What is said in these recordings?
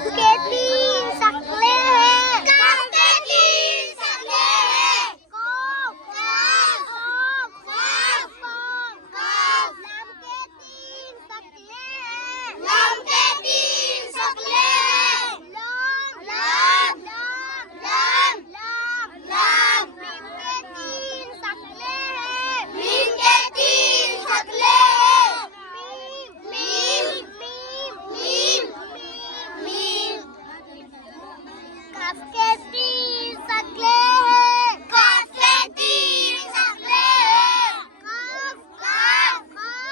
के तीन शक्लें हैं। कफ के तीन शक्लें हैं। कफ कफ कफ कफ। लम के तीन शक्लें हैं। लम के तीन शक्लें हैं। लम लम लम लम लम। मीम के तीन शक्लें हैं। मीम के तीन शक्लें हैं। मीम मीम मीम मीम। कफ के तीन शक्लें हैं। कफ के तीन शक्लें हैं। कफ कफ कफ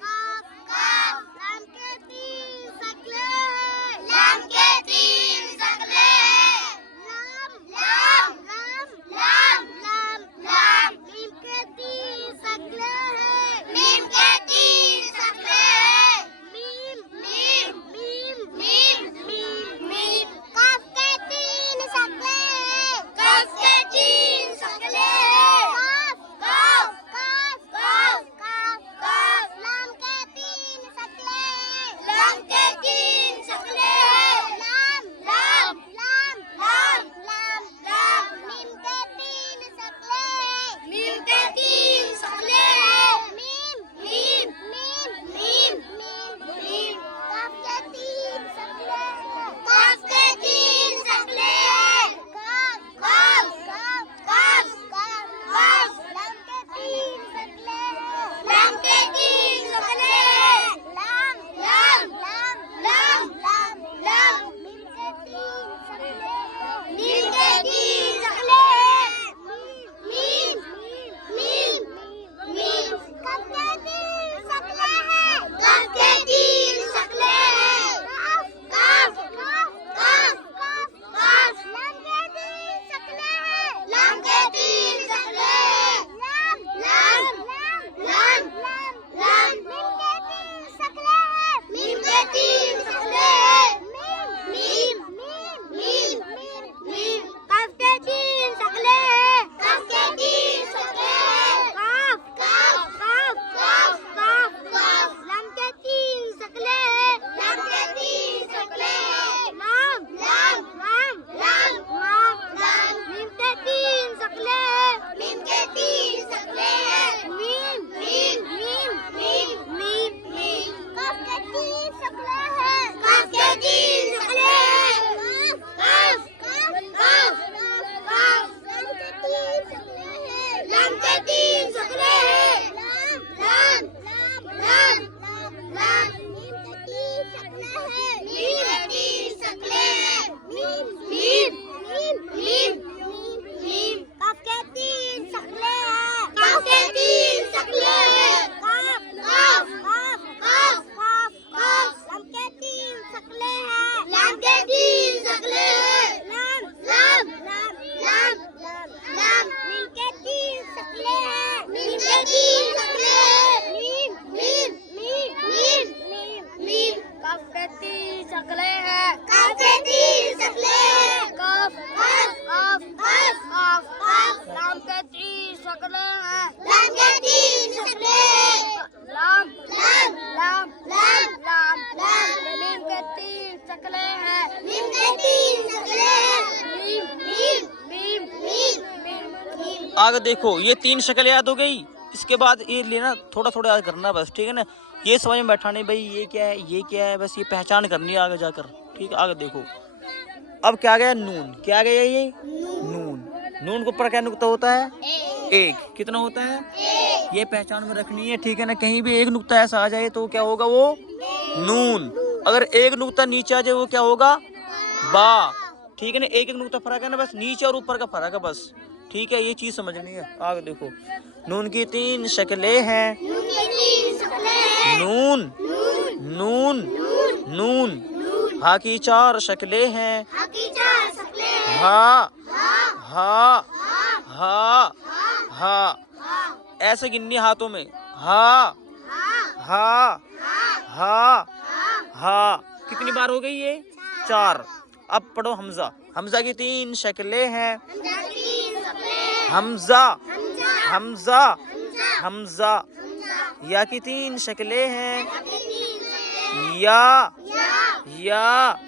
कफ कफ। लम के तीन शक्लें हैं। लम के तीन शक्लें हैं। लम लम लम लम लम। मीम के तीन शक्लें हैं। मीम के तीन शक्लें हैं। मीम मीम मीम मीम मीम मीम। कफ के तीन शक्लें हैं। कफ के तीन शक्लें हैं। कफ कफ कफ कफ कफ। लम के तीन शक्लें हैं। लम के तीन शक्लें हैं। लम लम लम लम लम। मीम के तीन शक्लें हैं। मीम के तीन शक्लें हैं। मीम मीम मीम मीम मीम मीम। कफ के तीन शक्लें हैं। कफ के तीन शक्लें हैं। कफ कफ कफ कफ कफ। लम के तीन शक्लें हैं। लम के तीन शक्लें हैं। लम लम लम लम लम। मीम के तीन शक्लें हैं। मीम के तीन शक्लें हैं। मीम मीम मीम मीम। कफ के तीन शक्लें हैं। कफ के तीन शक्लें हैं। कफ कफ कफ कफ। लम के तीन शक्लें हैं। लम के तीन शक्लें हैं। लम लम लम लम। मीम के तीन शक्लें हैं। मीम मीम मीम मीम। कफ के तीन शक्लें हैं। कफ के तीन शक्लें हैं। कफ कफ कफ कफ कफ। लम के तीन शक्लें हैं। लम के तीन शक्लें हैं। लम लम लम लम। मीम के तीन शक्लें हैं। मीम के तीन शक्लें हैं। मीम मीम मीम मीम मीम मीम। कफ के तीन शक्लें हैं। कफ के तीन शक्लें हैं। कफ कफ कफ कफ। लम के तीन शक्लें हैं। लम के तीन शक्लें हैं। लम लम लम। मीम के तीन शक्लें हैं। मीम के तीन शक्लें हैं। मीम मीम मीम मीम। कफ के तीन शक्लें हैं। कफ के तीन शक्लें हैं। कफ कफ कफ कफ। लम के तीन शक्लें हैं। लम के तीन शक्लें हैं। लम लम लम। मीम के तीन शक्लें हैं। मीम के तीन शक्लें हैं। मीम मीम मीम मीम। कफ के तीन शक्लें हैं। कफ के तीन शक्लें हैं। कफ कफ कफ कफ। लम के तीन शक्लें हैं। लम के तीन शक्लें हैं। लम लम। मीम के तीन शक्लें हैं। मीम के तीन शक्लें हैं। मीम मीम मीम। आगे देखो, ये तीन शक्ल याद हो गई। इसके बाद ये लेना थोड़ा थोड़ा याद करना बस, ठीक है ना। ये समझ में बैठा नहीं भाई ये क्या है ये क्या है, बस ये पहचान करनी है आगे जाकर, ठीक है। आगे देखो, अब क्या गया नून। क्या गया ये नून। नून के ऊपर क्या नुक्ता होता है? एक। कितना होता है? ये पहचान में रखनी है, ठीक है ना। कहीं भी एक नुक्ता ऐसा आ जाए तो क्या होगा? वो नून। अगर एक नुक्ता नीचे आ जाए वो क्या होगा? बा, ठीक है ना। एक एक नुक्ता फर्क है ना, बस नीचे और ऊपर का फर्क है बस, ठीक है। ये चीज समझनी है। आगे देखो, नून की तीन शक्लें हैं। नून नून नून। हा की चार शक्लें हैं। हा हा हा हा। ऐसे गिननी हाथों में। हा हा हा हा। कितनी बार हो गई ये? 4। अब पढ़ो हमजा। हमजा की तीन शक्लें हैं। हमजा हमजा हमजा। या की तीन शक्लें हैं। या या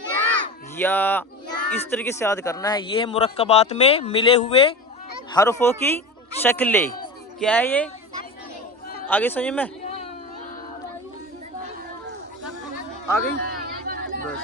इस तरीके से याद करना है। ये है मुरक्कबात में मिले हुए हरफों की शक्लें। क्या है ये? आगे समझ में आ गई बस।